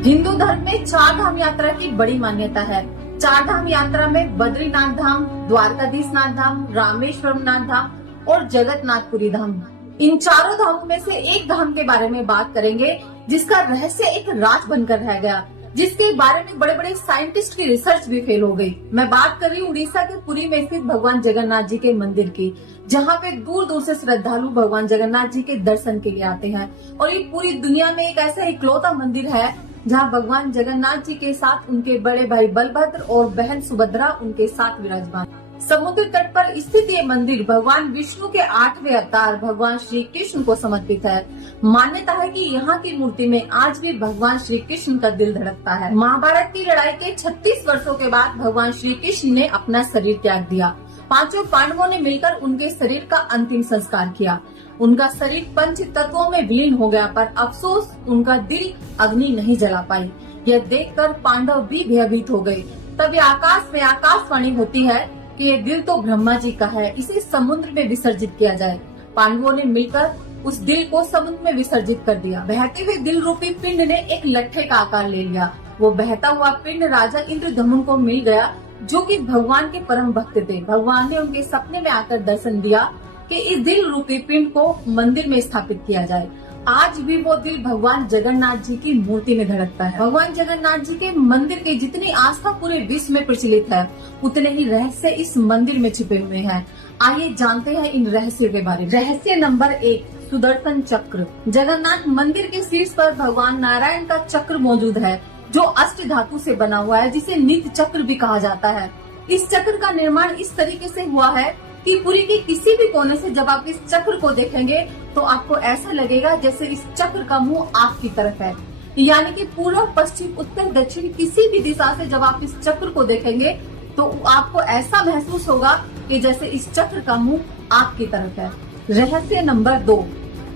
हिंदू धर्म में 4 धाम यात्रा की बड़ी मान्यता है। 4 धाम यात्रा में बद्रीनाथ धाम, द्वारकाधीश नाथ धाम, रामेश्वरम नाथ धाम और जगन्नाथपुरी धाम। इन चारों धामों में से एक धाम के बारे में बात करेंगे जिसका रहस्य एक राज बनकर रह गया, जिसके बारे में बड़े बड़े साइंटिस्ट की रिसर्च भी फेल हो गई। मैं बात कर रही हूँ उड़ीसा के पुरी में स्थित भगवान जगन्नाथ जी के मंदिर की, जहाँ पे दूर दूर से श्रद्धालु भगवान जगन्नाथ जी के दर्शन के लिए आते हैं। और ये पूरी दुनिया में एक ऐसा इकलौता मंदिर है जहाँ भगवान जगन्नाथ जी के साथ उनके बड़े भाई बलभद्र और बहन सुभद्रा उनके साथ विराजमान। समुद्र तट पर स्थित ये मंदिर भगवान विष्णु के 8वें अवतार भगवान श्री कृष्ण को समर्पित है। मान्यता है कि यहाँ की मूर्ति में आज भी भगवान श्री कृष्ण का दिल धड़कता है। महाभारत की लड़ाई के 36 वर्षों के बाद भगवान श्री कृष्ण ने अपना शरीर त्याग दिया। 5 पांडवों ने मिलकर उनके शरीर का अंतिम संस्कार किया। उनका शरीर पंच तत्वों में विलीन हो गया, पर अफसोस उनका दिल अग्नि नहीं जला पाई। यह देखकर पांडव भी भयभीत हो गए। तब आकाश में आकाशवाणी होती है कि ये दिल तो ब्रह्मा जी का है, इसे समुद्र में विसर्जित किया जाए। पांडवों ने मिलकर उस दिल को समुद्र में विसर्जित कर दिया। बहते हुए दिल रूपी पिंड ने एक लट्ठे का आकार ले लिया। वो बहता हुआ पिंड राजा इंद्रधनुष को मिल गया, जो कि भगवान के परम भक्त थे। भगवान ने उनके सपने में आकर दर्शन दिया कि इस दिल रूपी पिंड को मंदिर में स्थापित किया जाए। आज भी वो दिल भगवान जगन्नाथ जी की मूर्ति में धड़कता है। भगवान जगन्नाथ जी के मंदिर की जितनी आस्था पूरे विश्व में प्रचलित है, उतने ही रहस्य इस मंदिर में छिपे हुए हैं। आइए जानते हैं इन रहस्यों के बारे में। रहस्य नंबर 1, सुदर्शन चक्र। जगन्नाथ मंदिर के शीर्ष पर भगवान नारायण का चक्र मौजूद है, जो अष्ट धातु से बना हुआ है, जिसे नित्य चक्र भी कहा जाता है। इस चक्र का निर्माण इस तरीके से हुआ है कि पुरी के किसी भी कोने से जब आप इस चक्र को देखेंगे तो आपको ऐसा लगेगा जैसे इस चक्र का मुंह आपकी तरफ है। यानी कि पूर्व, पश्चिम, उत्तर, दक्षिण किसी भी दिशा से जब आप इस चक्र को देखेंगे तो आपको ऐसा महसूस होगा कि जैसे इस चक्र का मुंह आपकी तरफ है। रहस्य नंबर 2,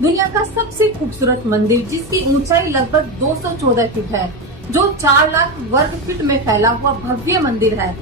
दुनिया का सबसे खूबसूरत मंदिर, जिसकी ऊंचाई लगभग 214 फीट है, जो 4 लाख वर्ग फीट में फैला हुआ भव्य मंदिर है,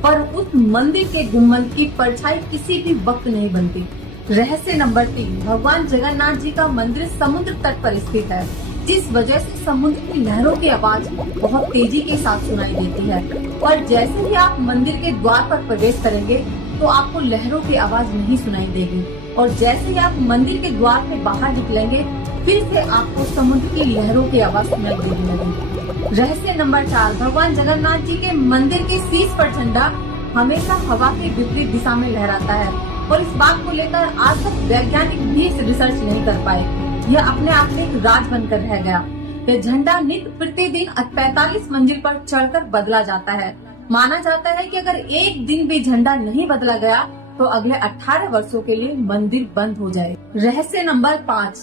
पर उस मंदिर के गुम्बद की परछाई किसी भी वक्त नहीं बनती। रहस्य नंबर 3, भगवान जगन्नाथ जी का मंदिर समुद्र तट पर स्थित है, जिस वजह से समुद्र की लहरों की आवाज बहुत तेजी के साथ सुनाई देती है। और जैसे ही आप मंदिर के द्वार पर प्रवेश करेंगे तो आपको लहरों की आवाज नहीं सुनाई देगी, और जैसे ही आप मंदिर के द्वार से बाहर निकलेंगे फिर से आपको समुद्र की लहरों की आवाज सुनाई देने लगेगी। रहस्य नंबर 4, भगवान जगन्नाथ जी के मंदिर के शीर्ष पर झंडा हमेशा हवा के विपरीत दिशा में लहराता है, और इस बात को लेकर आज तक वैज्ञानिक भी रिसर्च नहीं कर पाए। यह अपने आप में एक राज बनकर रह गया। यह झंडा नित्य प्रतिदिन 45 मंजिल पर चढ़कर बदला जाता है। माना जाता है कि अगर एक दिन भी झंडा नहीं बदला गया तो अगले 18 वर्षों के लिए मंदिर बंद हो जाए। रहस्य नंबर 5,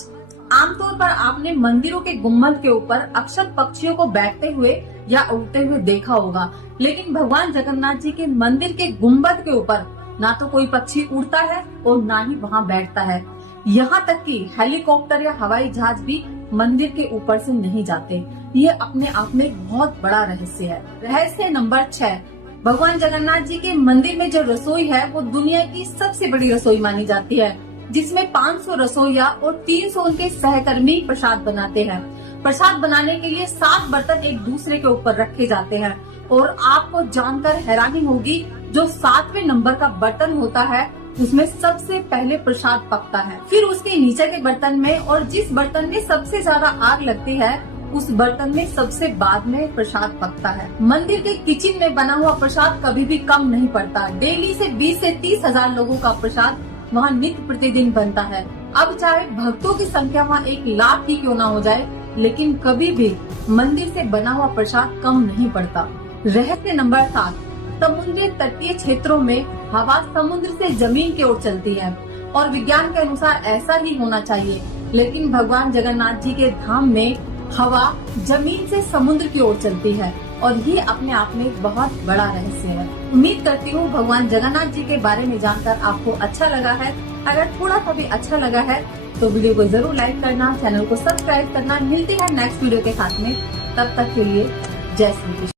आमतौर पर आपने मंदिरों के गुम्बद के ऊपर अक्सर पक्षियों को बैठते हुए या उड़ते हुए देखा होगा, लेकिन भगवान जगन्नाथ जी के मंदिर के गुम्बद के ऊपर ना तो कोई पक्षी उड़ता है और ना ही वहाँ बैठता है। यहाँ तक कि हेलीकॉप्टर या हवाई जहाज भी मंदिर के ऊपर से नहीं जाते। ये अपने आप में एक बहुत बड़ा रहस्य है। रहस्य नंबर 6, भगवान जगन्नाथ जी के मंदिर में जो रसोई है वो दुनिया की सबसे बड़ी रसोई मानी जाती है, जिसमें 500 रसोइया और 300 उनके सहकर्मी प्रसाद बनाते हैं। प्रसाद बनाने के लिए 7 बर्तन एक दूसरे के ऊपर रखे जाते हैं, और आपको जानकर हैरानी होगी, जो 7वें नंबर का बर्तन होता है उसमें सबसे पहले प्रसाद पकता है, फिर उसके नीचे के बर्तन में, और जिस बर्तन में सबसे ज्यादा आग लगती है उस बर्तन में सबसे बाद में प्रसाद पकता है। मंदिर के किचन में बना हुआ प्रसाद कभी भी कम नहीं पड़ता। डेली से 20 से 30 हजार लोगों का प्रसाद वहाँ नित्य प्रतिदिन बनता है। अब चाहे भक्तों की संख्या वहाँ 1 लाख ही क्यों ना हो जाए, लेकिन कभी भी मंदिर से बना हुआ प्रसाद कम नहीं पड़ता। रहस्य नंबर 7, समुद्री तटीय क्षेत्रों में हवा समुद्र से जमीन की ओर चलती है, और विज्ञान के अनुसार ऐसा ही होना चाहिए, लेकिन भगवान जगन्नाथ जी के धाम में हवा जमीन से समुद्र की ओर चलती है, और ये अपने आप में एक बहुत बड़ा रहस्य है। उम्मीद करती हूँ भगवान जगन्नाथ जी के बारे में जानकर आपको अच्छा लगा है। अगर थोड़ा सा भी अच्छा लगा है तो वीडियो को जरूर लाइक करना, चैनल को सब्सक्राइब करना। मिलते हैं नेक्स्ट वीडियो के साथ में, तब तक के लिए जय श्री कृष्ण।